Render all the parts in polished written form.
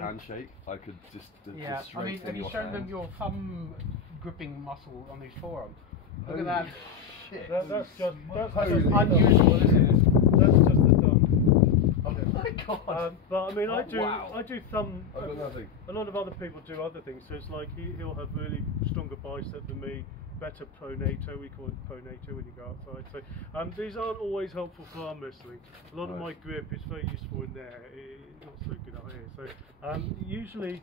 handshake, I could just yeah. straight I mean, have you shown them your thumb gripping muscle on his forearm? Look at that. Shit. That's unusual, isn't it? That's just the thumb. Oh my god. But I mean, I do thumb. I've got nothing. A lot of other people do other things. So it's like he'll have really stronger bicep than me. Better pronator, we call it pronator when you go outside. So these aren't always helpful for arm wrestling. A lot of my grip is very useful in there, not so good out here. So usually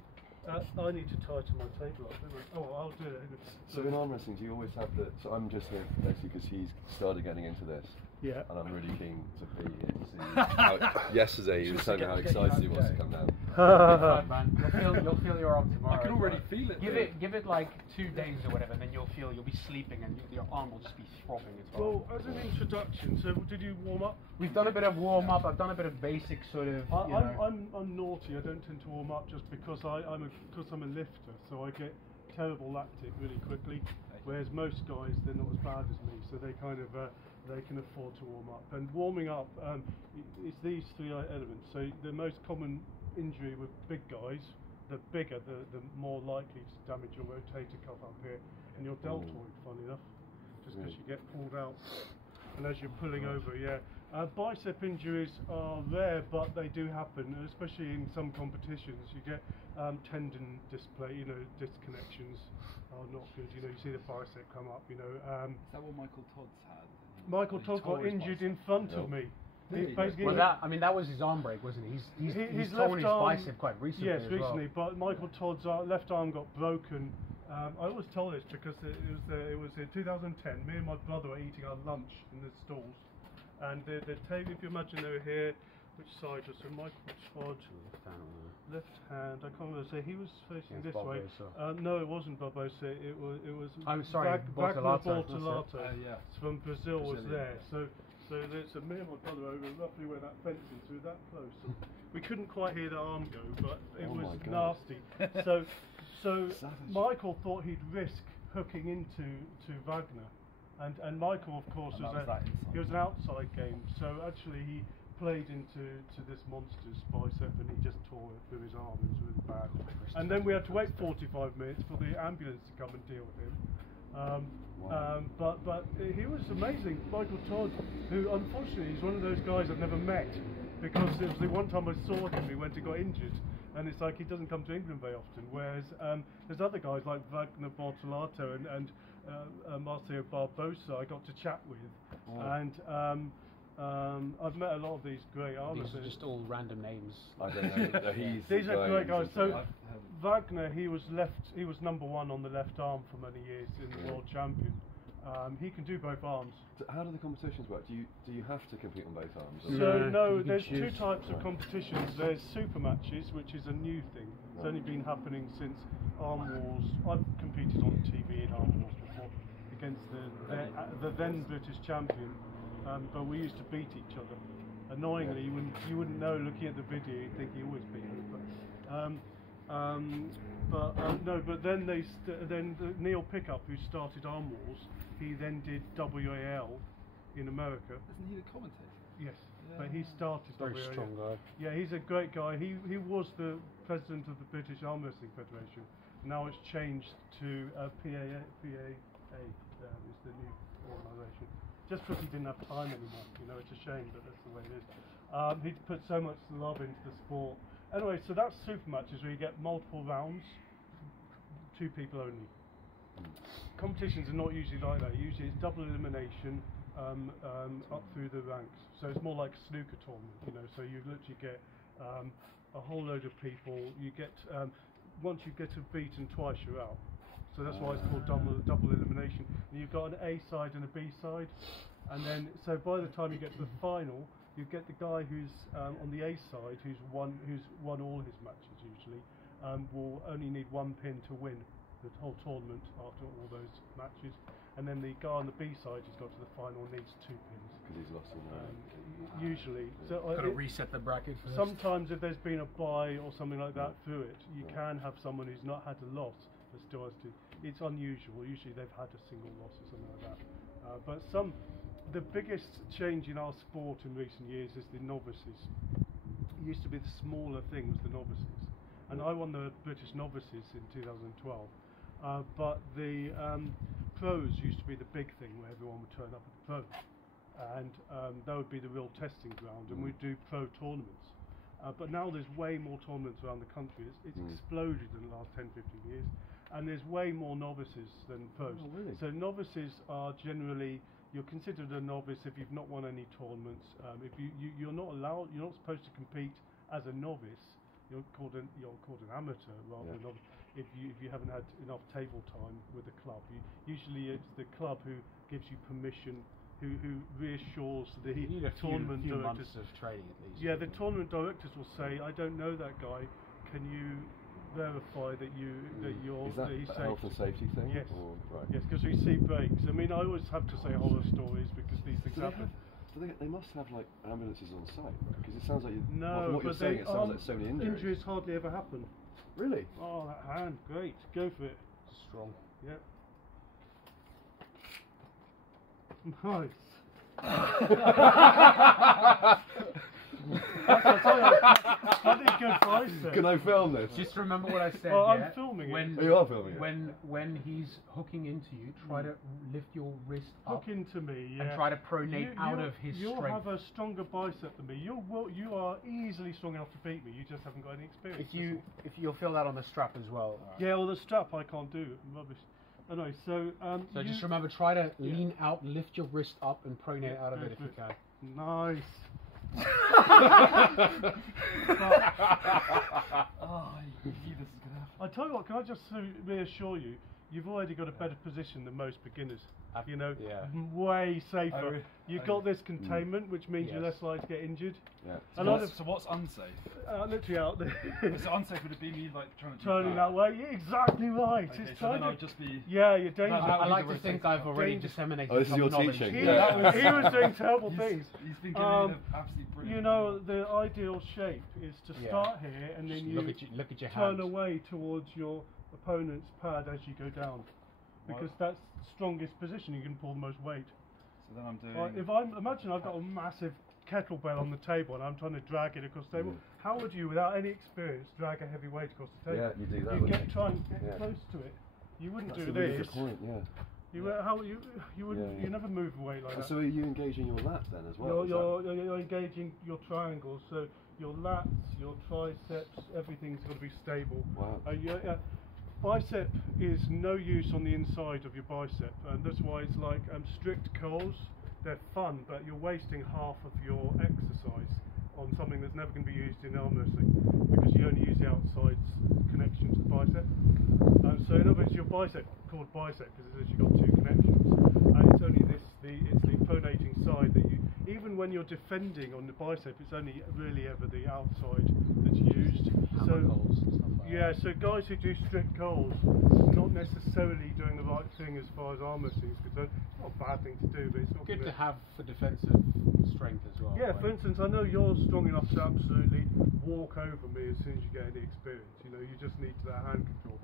I need to tighten my table up, don't I? Oh, I'll do it. So in arm wrestling, do you always have the? So I'm just here basically because he's started getting into this. Yeah. And I'm really keen to be here to see. Yesterday he was telling me how excited he was to come down. Man. You'll feel your arm tomorrow. I can already feel it. Give it like 2 days or whatever, and then you'll be sleeping, and your arm will just be throbbing as well. Well, as an introduction, so did you warm up? We've done a bit of warm up. I've done a bit of basic sort of. I'm naughty. I don't tend to warm up just because I'm a lifter, so I get terrible lactic really quickly. Whereas most guys, they're not as bad as me, so they kind of they can afford to warm up. And warming up is these 3 elements. So the most common injury with big guys, the bigger, the more likely to damage your rotator cuff up here and your deltoid. Funny enough, just because you get pulled out, and as you're pulling over, yeah. Bicep injuries are rare, but they do happen, especially in some competitions. You get tendon disconnections are not good. You see the bicep come up. Is that what Michael Todd's had? Michael Todd got injured in front of me. Well, that was his arm break, wasn't it? He's torn his bicep quite recently. Yes, recently. But Michael Todd's left arm got broken. I always tell this because it was in 2010. Me and my brother were eating our lunch in the stalls, and the table. If you imagine they were here, which side was so Michael Todd? Left hand. I can't remember. So he was facing this way. No, it wasn't Barbosa. It was. I'm sorry, Bortolato. Yeah. From Brazil was there. So there's me and my brother over roughly where that fence is. We were that close. We couldn't quite hear the arm go, but it was nasty. So Michael thought he'd risk hooking into Wagner, and Michael, of course, he was an outside game. So actually he played into this monster's bicep, and he just tore it through his arm. It was really bad. And then we had to wait 45 minutes for the ambulance to come and deal with him. But he was amazing. Michael Todd, who unfortunately is one of those guys I've never met, because it was the one time I saw him, he went and got injured, and it's like he doesn't come to England very often. Whereas there's other guys like Wagner Bortolato and Marcio Barbosa I got to chat with, and I've met a lot of these great artists. These are just all random names. I don't know. These are great guys. So Wagner, he was number 1 on the left arm for many years in the world champion. He can do both arms. So how do the competitions work? Do you have to compete on both arms? So no, there's 2 types of competitions. There's super matches, which is a new thing. It's only been happening since Arm Wars. I've competed on TV in Arm Wars before against the then British champion, but we used to beat each other. Annoyingly, you wouldn't know looking at the video. You'd think he always beat us. But then then Neil Pickup, who started Arm Wars, he then did WAL in America. Isn't he the commentator? Yes, but he started Very WAL. strong guy. Yeah, he's a great guy. He was the president of the British Arm Wrestling Federation. Now it's changed to PAA. Is the new organisation. Just because he didn't have time anymore. It's a shame, but that's the way it is. He put so much love into the sport. Anyway, so that's super matches where you get multiple rounds, 2 people only. Competitions are not usually like that. Usually it's double elimination up through the ranks. So it's more like a snooker tournament, So you literally get a whole load of people. You get once you get beaten twice, you're out. So that's why it's called double elimination. And you've got an A side and a B side, and then so by the time you get to the final, you get the guy who's on the A side who's won all his matches usually, will only need 1 pin to win the whole tournament after all those matches, and then the guy on the B side who's got to the final needs 2 pins because he's lost in usually. So got to reset the bracket first. Sometimes if there's been a bye or something like that through it, you can have someone who's not had a loss but still has to. It's unusual. Usually they've had a single loss or something like that. But the biggest change in our sport in recent years is the novices. It used to be the smaller thing was the novices, and I won the British Novices in 2012. But the pros used to be the big thing where everyone would turn up at the pros, and that would be the real testing ground, and we'd do pro tournaments. But now there's way more tournaments around the country. It's exploded in the last 10, 15 years, and there's way more novices than pros. Oh, really? So novices are generally, you're considered a novice if you've not won any tournaments. If you're not allowed, you're not supposed to compete as a novice. You're called an amateur rather than novice. If you haven't had enough table time with the club, usually it's the club who gives you permission, who reassures the You need a tournament few directors. months of training at least. Yeah, the tournament directors will say, "I don't know that guy. Can you verify that you're Is that he's a safe?" health and safety thing? Yes. Or, right. Yes, because we see breaks. I mean, I always have to say horror stories because these things happen. They must have like ambulances on site, because it sounds like No, from what you're but saying, it sounds like so many injuries. injuries hardly ever happen. Really? Oh, that hand, great. Go for it. Strong. Yep. Nice. I did good price there. Can I film this? Just remember what I said. Well, I'm yeah? filming it. when, Oh, you are filming it? When he's hooking into you, try to lift your wrist Hook up into me, yeah. and try to pronate out of his You'll strength. have a stronger bicep than me. You are easily strong enough to beat me. You just haven't got any experience. If you'll feel that on the strap as well. Yeah, well, the strap I can't do. I'm rubbish. Anyway, so So just remember, try to lean out, lift your wrist up, and pronate out of it if you can. Nice. Oh, you knew this was gonna happen. I tell you what, can I just reassure you? You've already got a better position than most beginners. You know, Yeah. way safer. Oh, really? You've got this containment, which means you're Yes. less likely to get injured. Yeah. A lot of So what's unsafe? literally out there. So unsafe would it be me like trying to do Turning that way, you're exactly right. Okay, It's so trying then I'd to. just be. Yeah, you're dangerous. That I would like be to the think worst I've already Dangerous. disseminated Oh, this is some your knowledge. teaching. He, Yeah. he was doing terrible things. He's been giving me the absolute brilliant. You know, the ideal shape is to Yeah. start here and then you Look at your turn hand. away towards your opponent's pad as you go down, because that's the strongest position. You can pull the most weight. So then I'm doing. If imagine I've got a massive kettlebell on the table and I'm trying to drag it across the table. How would you, without any experience, drag a heavy weight across the table? Yeah, you do that. You wouldn't try and get close to it. You wouldn't That's do a really this. good point. Yeah. You wouldn't. You never move away like And that. so are you engaging your lat then as well? You're engaging your triangles, so your lats, your triceps, everything's got to be stable. Wow. Bicep is no use on the inside of your bicep, and that's why it's like strict curls. They're fun, but you're wasting half of your exercise on something that's never going to be used in arm wrestling, because you only use the outside connection to the bicep. So in other words, your bicep, called bicep because you've got two connections, and it's only it's the pronating side that you, even when you're defending on the bicep, it's only really ever the outside that's used. Hammer goals and stuff like Yeah, so guys who do strict goals, not necessarily doing the right thing as far as arm wrestling is concerned. It's not a bad thing to do, but it's not Good gonna- to have for defensive strength as well. Yeah, like- for instance, I know you're strong enough to absolutely walk over me as soon as you get any experience. You know, you just need that hand control.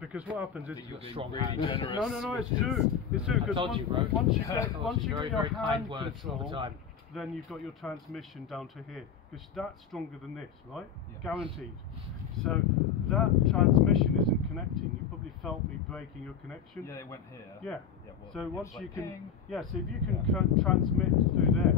Because what happens is You've got strong really hands. generous. no, it's true. It's true. I Because told you, bro. once you get Very, your very kind hand words all the control, time. then you've got your transmission down to here, because that's stronger than this, right? Yeah. Guaranteed. So that transmission isn't connecting. You probably felt me breaking your connection. Yeah, it went here. Yeah. Well, So it once was you like, can, ping. so if you can transmit through there,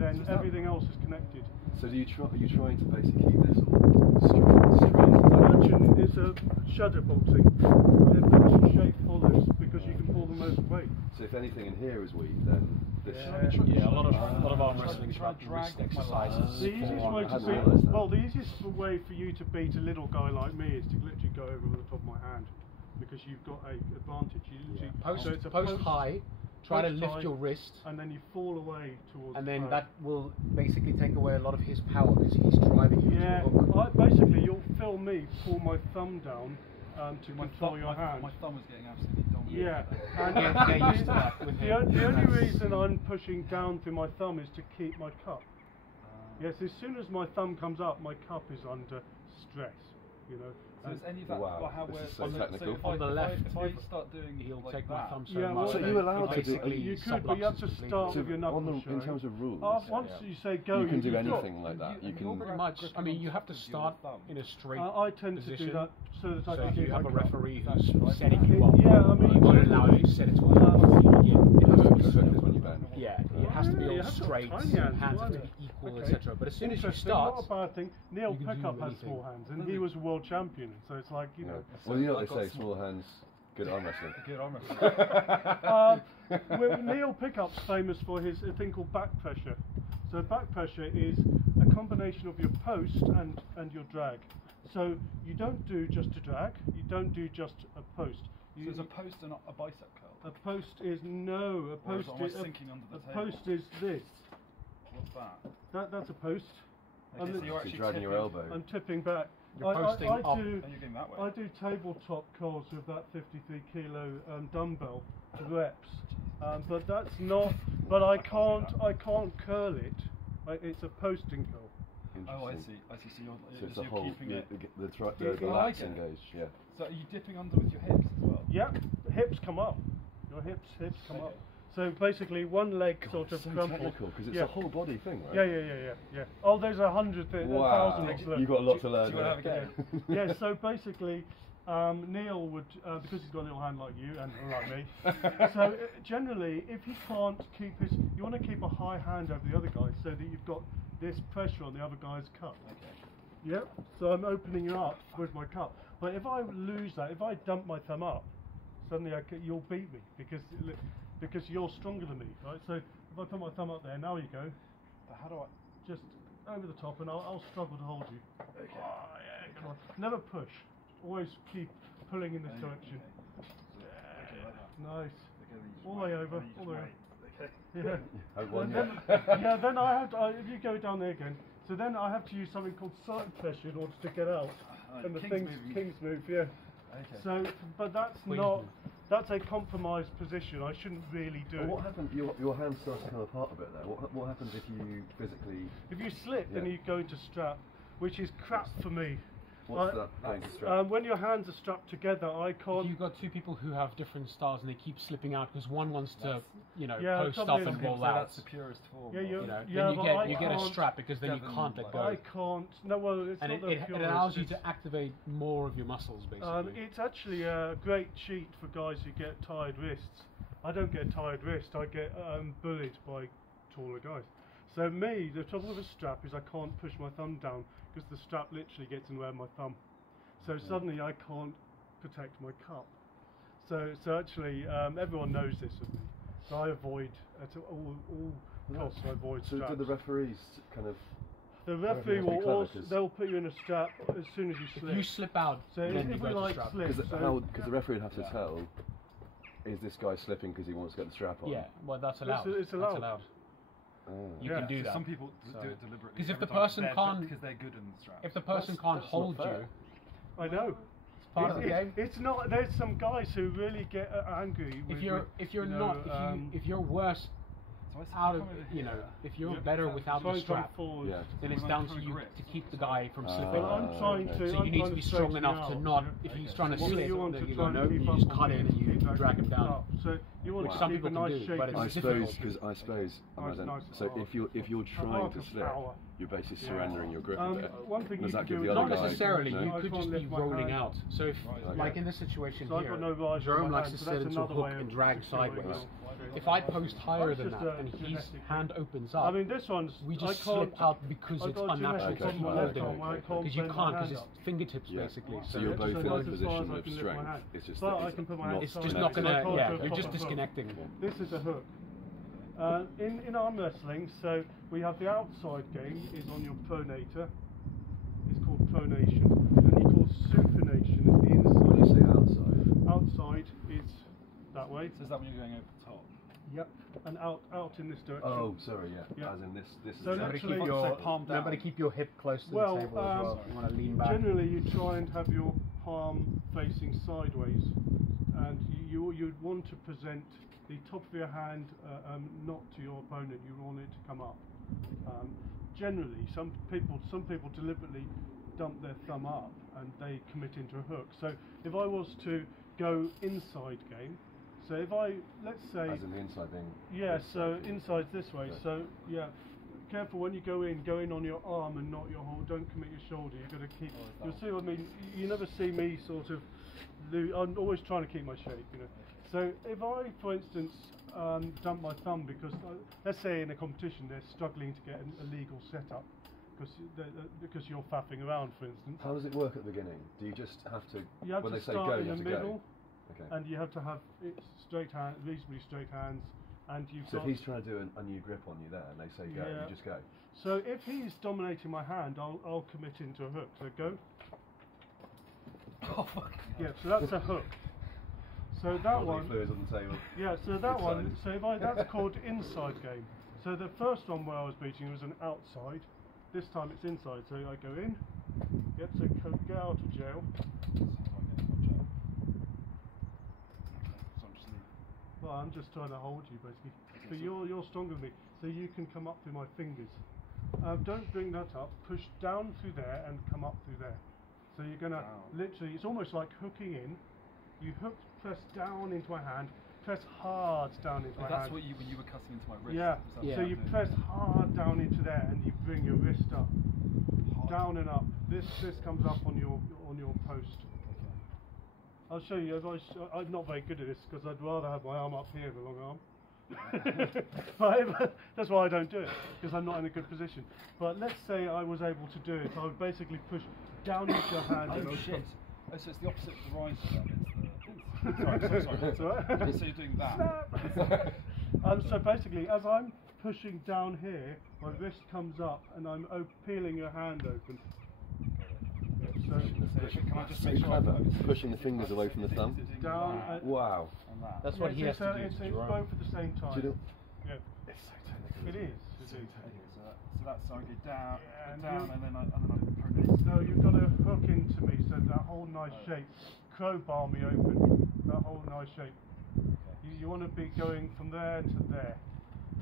then So is that- everything else is connected. So are you trying to basically keep this all straight? Imagine it's a shudder boxing. The shape follows because you can pull the most weight. So if anything in here is weak, then this. Yeah, a lot of arm wrestling is Try about to drag wrist with my exercises. The easiest way I to hadn't beat, realised that. well, the easiest way for you to beat a little guy like me is to literally go over the top of my hand, because you've got a advantage. You literally, Post, so it's a post high, try to post lift high, your wrist, and then you fall away towards. and the then pad. that will basically take away a lot of his power because he's driving you Yeah, into a hook. basically you'll feel me pull my thumb down to control your hand. My thumb was getting absolutely dominated. Yeah, by that. and Get used to that with him. the only reason I'm pushing down through my thumb is to keep my cup. Yes, as soon as my thumb comes up, my cup is under stress, you know, So is any of that Wow, how this we're is so technical. if On the left, if I start doing he'll like take my that, thumb so Yeah, much. well, So that you allowed it to do- basically You could, but you have to subluxes start So with your on knuckles the, in showing. terms of rules, Once you say go, you can do you've got- anything like that. You you're can. Pretty much. I mean, you have to start in a straight I tend to position. do that so that I So can if you keep have my a cup. referee who's setting you up, Yeah, I mean, you won't allow you to set it to a level before you begin. It has to be The hook is when you bend. Yeah, it has to be Yeah, all you have to have straight, tiny hands hands, have to blimey. be equal, Okay. etc. But as soon as you Interesting, start, not a bad thing. Neil you can do Pickup has anything. small hands, and he was a world champion. So it's like, you know. Well, you know I what they got say: small hands, good arm wrestling. good arm wrestling. Neil Pickup's famous for his thing called back pressure. So back pressure is a combination of your post and your drag. So you don't do just a drag, you don't do just a post. So there's a post and a bicep curl. A post is no, a Or is post it is almost sinking under the a table? post is this. What's that? That's a post. Okay, so I'm, you're actually dragging your tipping- elbow. I'm tipping back. You're posting up. do And you're going that way. I do tabletop curls with that 53 kilo dumbbell reps, but that's not. But I can't curl it. It's a posting curl. Oh, I Interesting. see. I see. So you're, So it's so a you're whole. keeping it. The I lats like it. engaged. Yeah. So are you dipping under with your hips as well? Yep, hips come up. Your hips come up. So basically, one leg sort of so crumple. technical because it's Yeah. a whole body thing, right? Yeah. Oh, there's 100 things. Wow. Thousands. You've got a lot to learn. Do you want to there. have a go? Yeah, so basically, Neil would, because he's got a little hand like you and like me, so generally, if he can't keep his, you want to keep a high hand over the other guy so that you've got this pressure on the other guy's cup. Yep, so I'm opening you up with my cup. But if I lose that, if I dump my thumb up, suddenly you'll beat me because you're stronger than me, right? So if I put my thumb up there, now you go, How do I? just over the top, and I'll struggle to hold you. Okay. Oh, yeah, come on. Never push. Always keep pulling in this direction. Okay, like that. Nice. Okay, then you just All the way wait. over, Then you all just the way wait. Okay. Yeah. Hope one, Then, yeah. then I have to, if you go down there again, so then I have to use something called side pressure in order to get out. And the King's move, yeah. Okay. So, but that's Queen's not, move. that's a compromised position. I shouldn't really do Well, it. what happens? Your hand starts to come apart a bit there. What happens if you physically? If you slip, then Yeah. you go into strap, which is crap for me. What's that going to strap? When your hands are strapped together, I if can't. you've got two people who have different styles and they keep slipping out because one wants to, Yeah, post some up people and do, roll So out. that's the purest form. Yeah, of- you- Then but you I get a can't- strap because then you Devon, can't let like- go. I can't. No, well, it's And not the it purest, allows you it's- to activate more of your muscles, basically. It's actually a great cheat for guys who get tired wrists. I don't get tired wrist. I get bullied by taller guys. So me, the trouble with a strap is I can't push my thumb down because the strap literally gets in the way of my thumb. So suddenly I can't protect my cup. So actually everyone knows this of me. So I avoid at all costs. I avoid So straps. do the referees kind of? The referee have to be will clever, also, 'cause- they'll put you in a strap as soon as you If slip. you slip out, So then you if go we to like strap. slip, Because the referee would have to tell. Is this guy slipping because he wants to get the strap on? Yeah, well, that's allowed. It's allowed. That's allowed. Oh. You Yeah. can do that. Some people So- do it deliberately. 'Cause if every the time person can't- because they're good in the straps. If the person That's- can't that's not hold fair. you, I know. it's part of the game. It's not. There's some guys who really get angry. If you're if you're worse So I see out you of come over you know, here. if you're Yep, better exactly. without trying the to come strap, forward. Yeah. then it's When down I'm to trying you grip. to keep the guy from slipping. Well, I'm trying okay. to. So I'm you need trying to be straighten strong enough you to out, not, yeah. if he's trying to Well, slip, you want then to you try go and no, keep you up just on cut it in and and you keep drag him down. up. So you want Which to some keep a people can nice do, shape. but it's I difficult. suppose because Nice. so if you're trying to slip, power. you're basically surrendering your grip a bit. One thing Does you that can give do the is other Not guy? necessarily, No? you I could can't just be lift my rolling hand. out. So if, Okay. like in this situation So I've here, got no rise on Jerome my likes hand, to so set that's into a another hook way of and drag securing sideways. it. If I post higher than That's that just and a his genetic hand thing. opens I up, mean, this one's. we I just can't, slip out because I've it's got a genetic unnatural Okay, to problem hold with my left him. arm, I can't Because you bend my can't, because hand it's up. fingertips Yeah. basically. So you're Yeah, both so in that's a as far position as I of can lift my strength. hand. It's just But that I can put my not hand It's aside. just connected. not gonna, I can't yeah, do a you're just proper hook. disconnecting. This is a hook. In arm wrestling, so we have the outside game is on your pronator. It's called pronation, and you call supination is the When you inside. say outside, Outside is that way. So is that when you're going over the top? Yep. And out in this direction. oh sorry, yeah, Yeah. as in this So is naturally- Keep Like your, palm down. remember to keep your hip close to Well, the table as well. You want to lean back. Generally, you try and have your palm facing sideways, and you'd want to present the top of your hand not to your opponent. You want it to come up. Generally, some people deliberately dump their thumb up and they commit into a hook. So if I was to go inside game, so if I, let's say... As in the inside being... Yeah, so inside's this way, Okay. so yeah, careful when you go in on your arm and not your whole, don't commit your shoulder, you've got to keep, you'll see what I mean, you never see me sort of, I'm always trying to keep my shape, you know. So if I, for instance, dump my thumb because, let's say in a competition they're struggling to get a legal setup, because you're faffing around, for instance. How does it work at the beginning? Do you just have to, You have when to they say start go, in you have the to middle, go? Okay. and you have to have straight hand, reasonably straight hands, and you've So got... if he's trying to do a new grip on you there, and they say go, Yeah. you just go? So if he's dominating my hand, I'll commit into a hook. So go. Oh fuck. Yeah, so that's a hook. So that Bodily one... fluids on the table. Yeah, so that one, Inside. so if that's called inside game. So the first one where I was beating was an outside. This time it's inside, so I go in, get out of jail. Well, I'm just trying to hold you basically. But you're stronger than me, so you can come up through my fingers. Don't bring that up, push down through there and come up through there. So you're gonna literally, it's almost like hooking in. You hook, press down into my hand, press hard down into my hand. That's what you, when you were cutting into my wrist. Yeah, Was that so what you doing? press hard down into there and you bring your wrist up, down and up. This comes up on your post. I'll show you. I'm not very good at this because I'd rather have my arm up here, the long arm. But that's why I don't do it, because I'm not in a good position. But let's say I was able to do it. I would basically push down into your hand. Oh and shit. Oh, so it's the opposite of the riser then. It's sorry. That's all right. So you're doing that. So basically, as I'm pushing down here, my wrist comes up and I'm peeling your hand open. So Can I just So make sure clever. Pushing the fingers away from the thumb. down. Wow. And that. That's what he has to do. It's to both at the same time. Do you know? Yeah. It's so technical. It isn't is. It is. Okay, so that's so I go down, Yeah, and down, you- and then I progress. No, you've got to hook into me, so that whole nice shape, crowbar me open, that whole nice shape. You want to be going from there to there.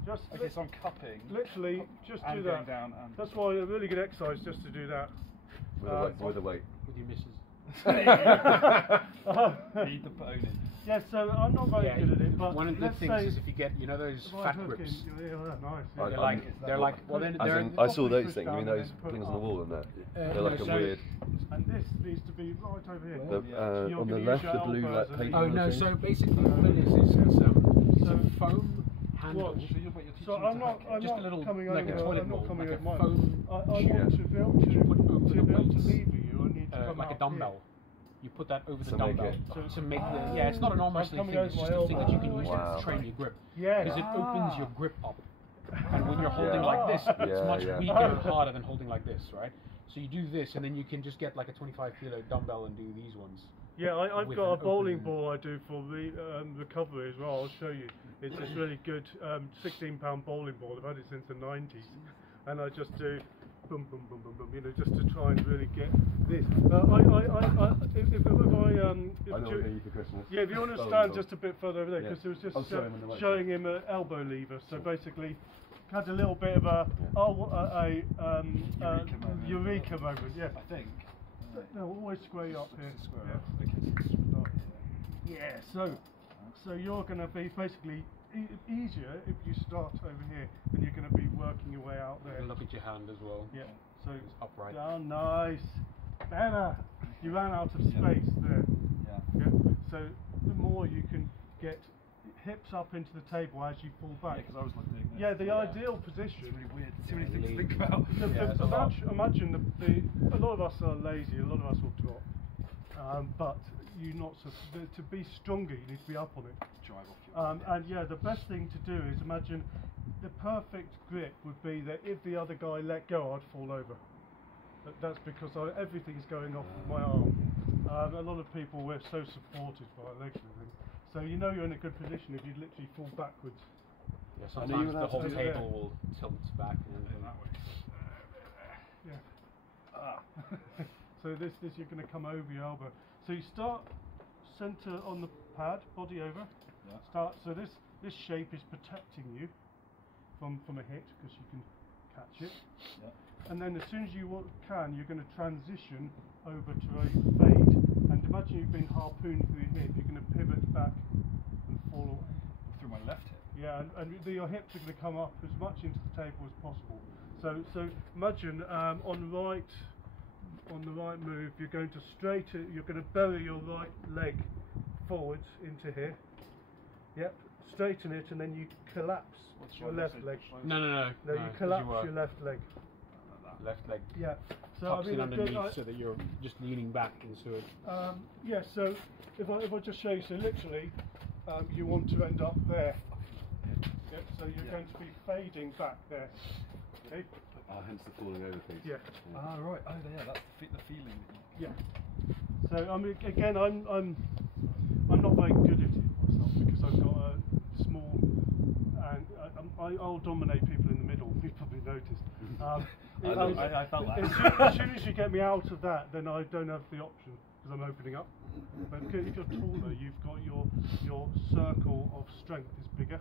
Just Okay, so I'm cupping. literally, just and do going that. down and That's why a really good exercise just to do that. With a weight. With your missus. Need the bone in. Yeah, so I'm not very good at it, but one of the let's things say is if you get, you know, those if I fat hook grips. in, yeah, nice. I- They're I'm- like, well, then As they're. in, I saw properly those pushed things. You mean down and those then put things it on the up. wall and that? They're no, like a so- weird. And this needs to be right over here. The, You're on the gonna use left, your the blue elbows like and paint. then- Oh no! thing. So basically, what it is it's a So- foam handle. Watch. So you're teaching So me I'm to not, hook I'm it. Just not a little, coming like over. a toilet I'm not bowl, coming like over a mine. foam I want sheet. to be able Which you put over to the be able to weights. lever you. I need to come Like a out dumbbell. here. You put that over the To make dumbbell it- to make the. Yeah, it's not an arm I'm wrestling coming thing. It's over just my a thing that you can elbow. use Wow. to train your grip. Yeah. Because it opens your grip up. And when you're holding Yeah. like this, it's Yeah, much yeah. weaker and harder than holding like this, right? So you do this, and then you can just get like a 25 kilo dumbbell and do these ones. Yeah, I've with got a an bowling open- ball I do for recovery as well. I'll show you. It's this really good 16-pound bowling ball. I've had it since the 90s, and I just do boom, boom, boom, boom, boom. You know, just to try and really get this. If I know what you- I need for Christmas. yeah, if you want to Bowling stand ball. just a bit further over there, Yeah. because it was just I'll show him on the way. showing him an elbow lever. So basically, had a little bit of a eureka moment. Yeah. I think. No, always square you up here. Square Yeah. up. Okay, so it's start here. Yeah, so you're going to be basically easier if you start over here, and you're going to be working your way out there. And look at your hand as well. Yeah, so Upright. down, nice, better. You ran out of Yeah. space there. Yeah. Yeah. So the more you can get hips up into the table as you fall Yeah, back. because I was like doing this. Yeah, the ideal position. It's really weird. Too many things to think about. Imagine a lot of us are lazy. A lot of us will drop, but you not to be stronger. You need to be up on it. Drive off your And yeah, the best thing to do is imagine the perfect grip would be that if the other guy let go, I'd fall over. That's because everything's going off with my arm. A lot of people we're so supported by our legs and everything. So you know you're in a good position if you literally fall backwards. Yeah, And are you sometimes the allowed whole to do that? table will tilt back and everything. Yeah. So this you're going to come over your elbow. So you start center on the pad, body over. Yeah. Start. So this shape is protecting you from a hit because you can catch it. Yeah. and then as soon as you can, you're going to transition over to a fade. And imagine you've been harpooned through your hip. You're going to pivot back and fall away. Through my left hip. Yeah, and your hips are going to come up as much into the table as possible. So imagine on the right move, you're going to bury your right leg forwards into here. Yep, straighten it, and then you collapse your left leg. No, you collapse your left leg. Left leg. Yeah. So Tucks in underneath so that you're just leaning back into it. Yeah. So if I just show you, so literally, you want to end up there. Yep. So you're going to be fading back there. Okay. Hence the falling over piece. Yeah. Ah, right. Oh, yeah. That's the feeling that you. Yeah. So I mean, again, I'm not very good at it myself because I've got a small, and I'll dominate people in the middle. You've probably noticed. I felt that. As soon as you get me out of that, then I don't have the option because I'm opening up. But if you're taller, you've got your circle of strength is bigger.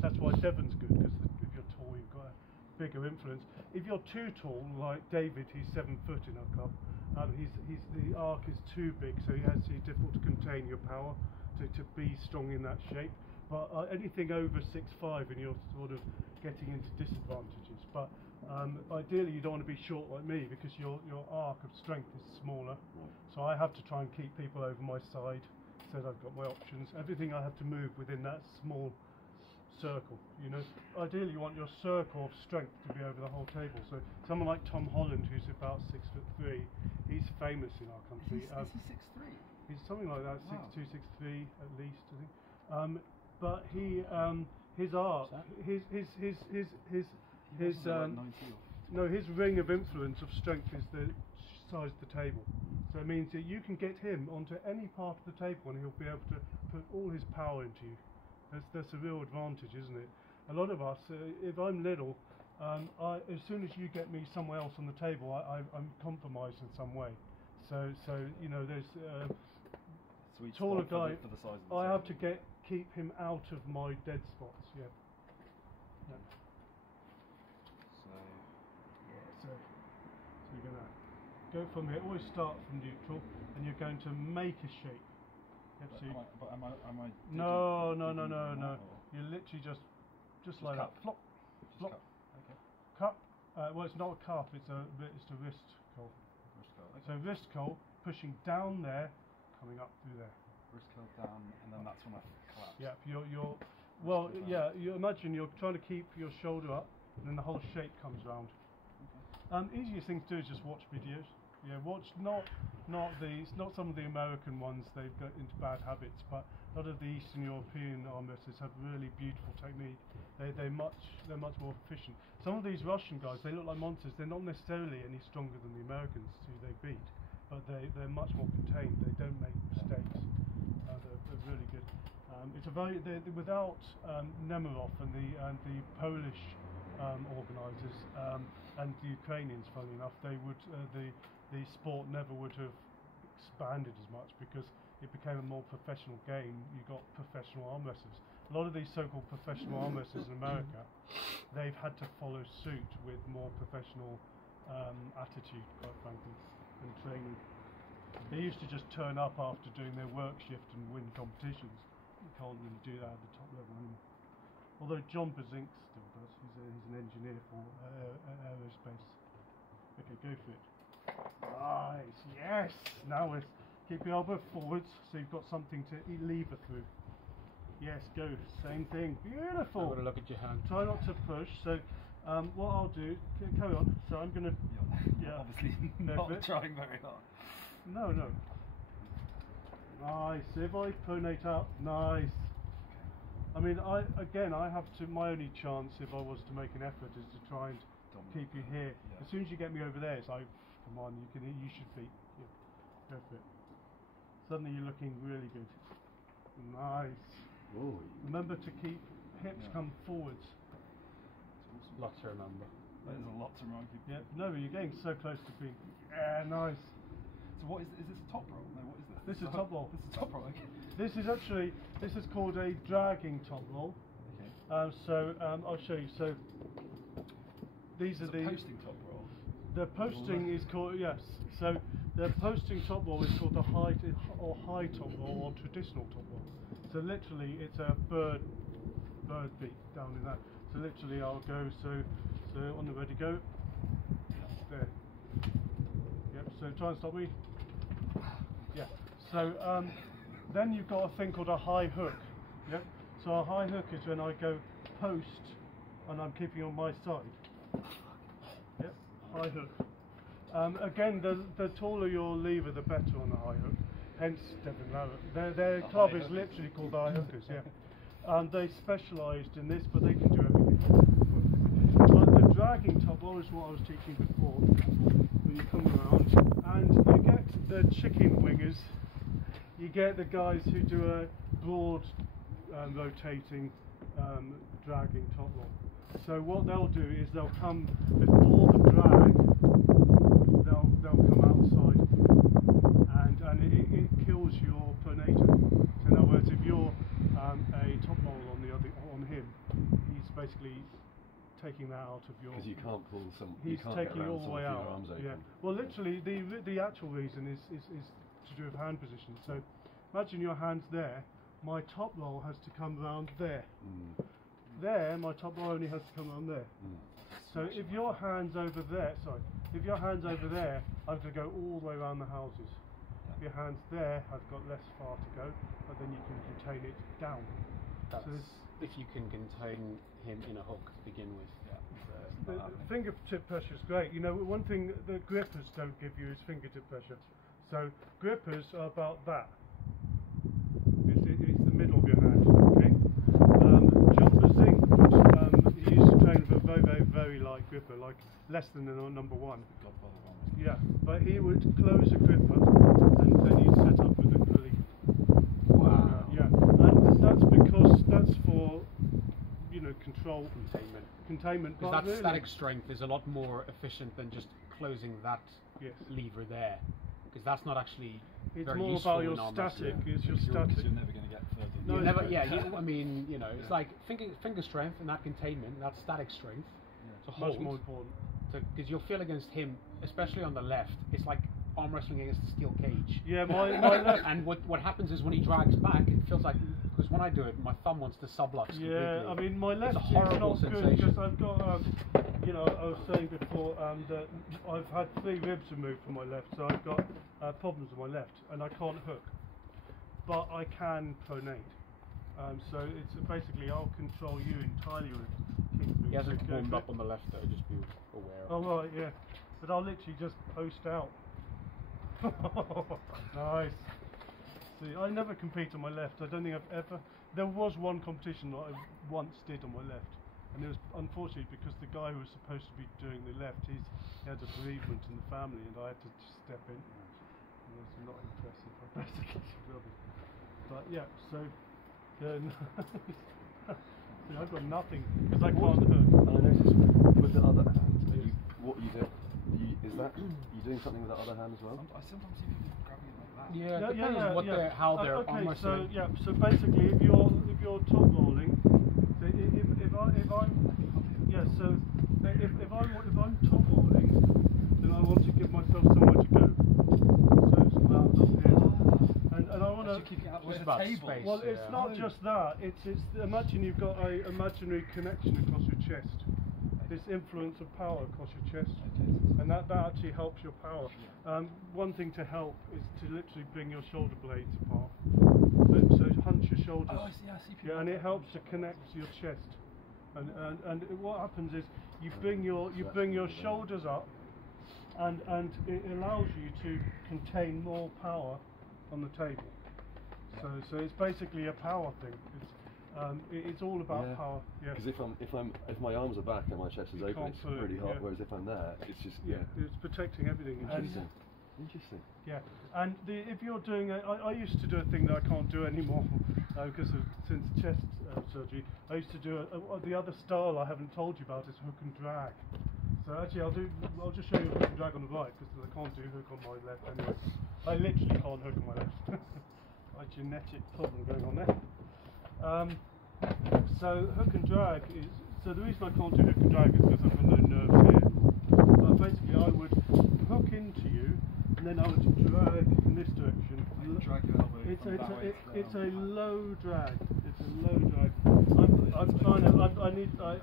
That's why Devon's good, because if you're tall, you've got a bigger influence. If you're too tall, like David, he's 7 foot in our club. The arc is too big, so it's difficult to contain your power to be strong in that shape. But anything over 6'5", and you're sort of getting into disadvantages. But ideally, you don't want to be short like me because your arc of strength is smaller. So I have to try and keep people over my side so that I've got my options. Everything I have to move within that small circle. You know, ideally you want your circle of strength to be over the whole table. So someone like Tom Holland, who's about 6'3", he's famous in our country. Is he 6'3"? He's something like that, Wow. 6'2", 6'3" at least, I think. But he, his art, his no, his ring of influence of strength is the size of the table. So it means that you can get him onto any part of the table and he'll be able to put all his power into you. That's a real advantage, isn't it? A lot of us, if I'm little, as soon as you get me somewhere else on the table, I'm compromised in some way. So you know, there's taller guy. For the size of the I table. have to keep him out of my dead spots. Yeah. So you're gonna go from here. Always start from neutral, and you're going to make a shape. Yep, so Am I no. or You literally just like cup? that. Flop. just Flop. cup? Okay. Cup. Well, it's not a cup. It's a wrist curl. Wrist curl. Okay. So wrist curl, pushing down there, coming up through there. Wrist curl down, and then that's when I collapse. Yep. Well, yeah. You imagine you're trying to keep your shoulder up, and then the whole shape comes round. Easiest thing to do is just watch videos. Yeah, watch not some of the American ones. They've got into bad habits, but a lot of the Eastern European arm wrestlers have really beautiful technique. They're much more efficient. Some of these Russian guys, they look like monsters. They're not necessarily any stronger than the Americans who they beat, but they're much more contained. They don't make mistakes. They're really good. It's a without Nemirov and the Polish organisers and the Ukrainians, funnily enough, they would the sport never would have expanded as much because it became a more professional game. You got professional arm wrestlers. A lot of these so-called professional arm wrestlers in America, they've had to follow suit with more professional attitude, quite frankly, and training. They used to just turn up after doing their work shift and win competitions. You can't really do that at the top level anymore. Although John Bazink still does. He's an engineer for aerospace. Okay, go for it. Nice, yes! Now let's keep your elbow forwards so you've got something to lever through. Yes, go. Same thing. Beautiful. I've got to look at your hand. Try not to push. So what I'll do, carry on. So I'm going to... Yeah. Obviously not trying very hard. No. Nice. If I pronate up, nice. I mean, I have to. My only chance, if I was to make an effort, is to try and keep you here. Yeah. As soon as you get me over there, it's like, come on, you should be. Yeah, go for it. Suddenly you're looking really good. Nice. Oh. Remember to keep hips come forwards. Lots to remember. There's a lot to remind you. Yeah. No, you're getting so close to being. Yeah, nice. So what is this top roll? No, what is this? This is top roll. This is top roll. Okay. This is called a dragging top roll. Okay. I'll show you. So these are the posting top roll. The posting is called, yes. So the posting top roll is called the high top roll or traditional top roll. So literally, it's a bird beat down in that. So literally, I'll go. So on the ready, go. There. Yep. So try and stop me. Yeah. So then you've got a thing called a high hook. Yep. So a high hook is when I go post and I'm keeping on my side. Yep. High hook. Again, the taller your lever, the better on the high hook. Hence, Devon Larratt. Their club is literally called the High Hookers. Yeah. And they specialised in this, but they can do everything. But the dragging top roll is what I was teaching before. When you come around and you get the chicken wingers, you get the guys who do a broad rotating dragging top roll. So what they'll do is they'll come before the drag. They'll come outside, and it kills your pronator. So in other words, if you're a top roll on him, he's basically taking that out of your. Because you can't pull some. He's you can't taking get it around all the way some out. with your arms open. Yeah. Well, literally, the actual reason is to do with hand position. So imagine your hands there. My top roll has to come round there. Mm. There, my top roll only has to come around there. Mm. So if your hand's over there, if your hand's over there, I've got to go all the way around the houses. If your hand's there, I've got less far to go, but then you can contain it down. That's So if you can contain him in a hook to begin with. the fingertip pressure is great. You know, one thing that grippers don't give you is fingertip pressure. So grippers are about that. It's the middle of your hand. Okay. John Bazink, he used to train with a very, very, very light gripper, like less than the number one. Yeah, but he would close a gripper and then he'd set up with a pulley. Wow. Yeah, and that's because that's for, you know, control. Containment. Because But that really, static strength is a lot more efficient than just closing that yes. lever there. Because that's not actually It's very more useful about your in arm static. wrestling. It's your static. Because you're never going to get further. No, You it's never, right. yeah. I mean, you know, it's like finger strength and that containment, that static strength to hold. Much more important. Because you'll feel against him, especially on the left, it's like arm wrestling against a steel cage. Yeah, my left. And what happens is when he drags back, it feels like, because when I do it, my thumb wants to sublux completely. Yeah, I mean my left It's a is horrible not good sensation. because I've got, you know, I was saying before that I've had 3 ribs removed from my left, so I've got problems with my left, and I can't hook, but I can pronate. So it's basically I'll control you entirely with kicks. He hasn't So warmed go up on the left though, just be aware Oh of it. right, yeah, but I'll literally just post out. Nice. See, I never compete on my left. I don't think I've ever. There was one competition that I once did on my left, and it was unfortunately because the guy who was supposed to be doing the left, he had a bereavement in the family, and I had to step in. It was not impressive. I basically rubbish. But yeah, so see, I've got nothing because I can't hook. And I noticed with the other hand, what you do, is that you doing something with the other hand as well? I sometimes see people grabbing it like that. Yeah, it depends on what how they're okay, arm wrestling. so yeah, so basically, if you're top rolling, so if I'm yeah, so if I'm top rolling, then I want to give myself somewhere to go. So it's round up here, and I want to. Keep it out It's with about the table. space. Well, it's Yeah. not just that. It's imagine you've got a imaginary connection across your chest. This influence of power across your chest, and that actually helps your power. One thing to help is to literally bring your shoulder blades apart. So hunch your shoulders. Oh, I see people. Yeah, and it helps to connect to your chest. And what happens is you bring your shoulders up, and it allows you to contain more power on the table. So it's basically a power thing. It's all about Yeah. power. Yeah. Because if my arms are back and my chest is You open, can't it's pull it, really hot. yeah. Whereas if I'm there, it's just It's protecting everything. Interesting. Interesting. Yeah, and if you're doing, I used to do a thing that I can't do anymore because since chest surgery. I used to do the other style I haven't told you about is hook and drag. So actually, I'll just show you hook and drag on the right because I can't do hook on my left anyway. I literally can't hook on my left. A genetic problem going on there. So hook and drag is. So the reason I can't do hook and drag is because I've got no nerves here. But basically I would hook into you, and then I would drag in this direction. Drag your elbow It's from that way to it's a ground. low drag. It's a low drag. I'm trying to.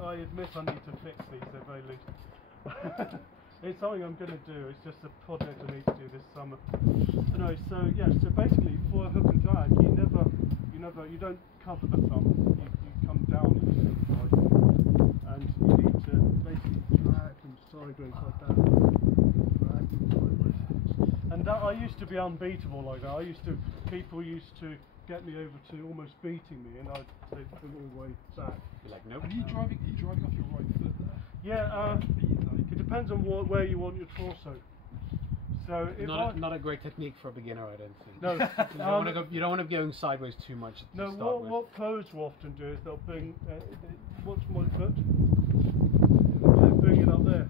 I admit I need to fix these. They're very loose. It's something I'm going to do. It's just a project I need to do this summer. Anyway, so yeah. So basically, for a hook and drag, you don't cover the thumb. You come down into the side, and you need to basically drag them sideways like that. Drag them sideways. And that I used to be unbeatable like that. People used to get me over to almost beating me, and I'd take them all the way back. You're like, nope. Are you driving off your right foot there? Yeah, it depends on where you want your torso. So if Not a great technique for a beginner, I don't think. No, you don't want to be going sideways too much to no. start with. What pros will often do is they'll bring. What's my foot? They'll bring it up there.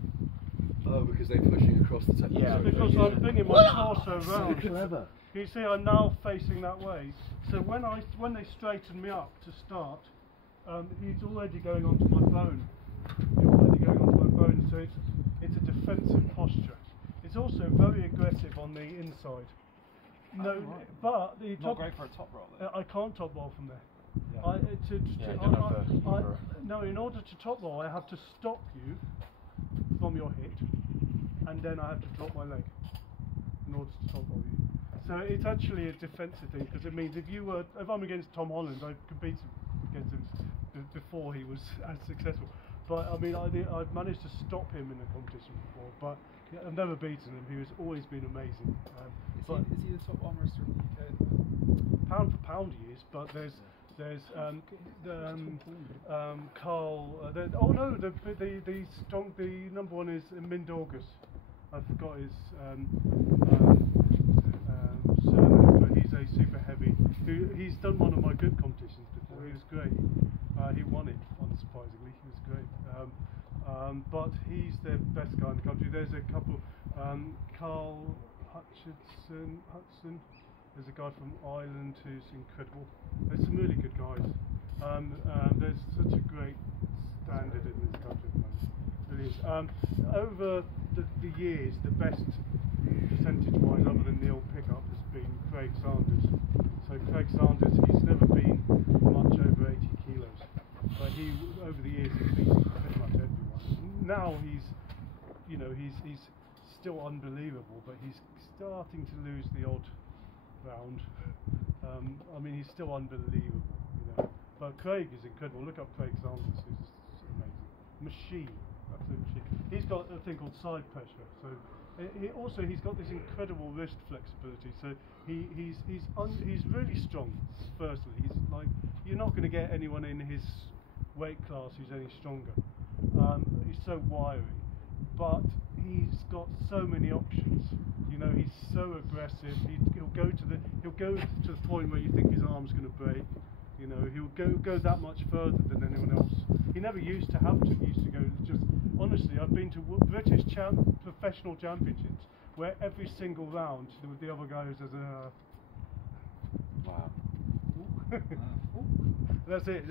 Oh, because they're pushing across the top. Yeah, Because I'm bringing my torso So round. clever. You see, I'm now facing that way. So when they straighten me up to start, he's already going onto my bone. You're already going onto my bone, so it's a defensive posture. It's also very aggressive on the inside. No, right. but the Not top. great for a top roll then. I can't top roll from there. Yeah. No, in order to top roll, I have to stop you from your hit, and then I have to drop my leg in order to top roll you. So it's actually a defensive thing, because it means if I'm against Tom Holland, I competed against him before he was as successful. But I mean, I've managed to stop him in a competition before, but I've never beaten him. He's always been amazing. Is he the top arm wrestler in the UK? Pound for pound he is, but there's Carl. The number one is Mindorgus. I forgot his surname, but he's a super heavy. He's done one of my good competitions before. He was great. He won it, unsurprisingly. He was great. But he's the best guy in the country. There's a couple. Carl Hudson. There's a guy from Ireland who's incredible. There's some really good guys. There's such a great standard in this country at the moment. It really is. Over the years, the best percentage-wise, other than Neil Pickup, has been Craig Sanders. So Craig Sanders, he's never been much over 80 kilos, but over the years he's beaten pretty much everyone. Now he's still unbelievable, but he's starting to lose the odd round. I mean, he's still unbelievable, But Craig is incredible. Look up Craig Sanders, he's amazing. Machine, absolute machine. He's got a thing called side pressure. So he's got this incredible wrist flexibility. So he's really strong. Firstly, he's like, you're not going to get anyone in his weight class who's any stronger. He's so wiry, but he's got so many options. He's so aggressive. He'll go to the point where you think his arm's going to break. He'll go that much further than anyone else. He never used to have to. He used to go just. Honestly, I've been to British professional championships where every single round the other guy says, Wow. That's it.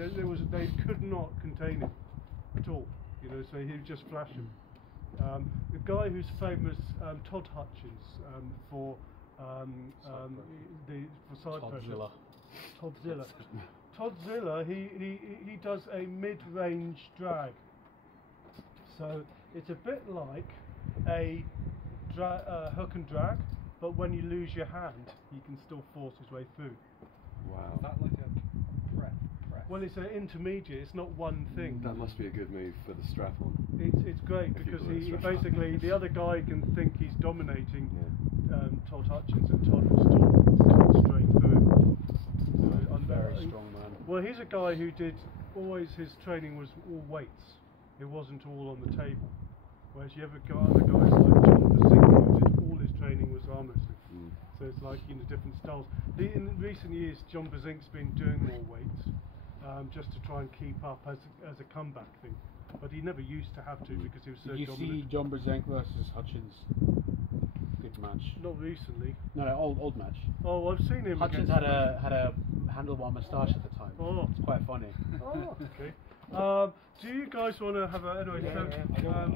They could not contain him at all. So he would just flash him. The guy who's famous, Todd Hutchins, for side pressure. Todzilla, he does a mid-range drag. So it's a bit like a hook and drag, but when you lose your hand, he can still force his way through. Wow. Is that like a prep? Well, it's an intermediate. It's not one thing. That must be a good move for the strap on. It's great If because you he put a strap on. basically the other guy can think he's dominating Yeah. Todd Hutchins, and Todd will still cut straight through. Very strong man. Well, he's a guy who did always his training was all weights. It wasn't all on the table. Whereas you ever got other guys like John Basinga who did all his training was arm wrestling. So it's like different styles. In recent years, John Bazink's been doing more weights just to try and keep up as a comeback thing. But he never used to have to because he was so Did you dominant. see John Brzenk versus Hutchins? Good match. Not recently. No, old match. Oh, I've seen him. Hutchins against had a handlebar moustache at the time. Oh. It's quite funny. Oh, okay. Do you guys want to have a anyway? Yeah, so, yeah.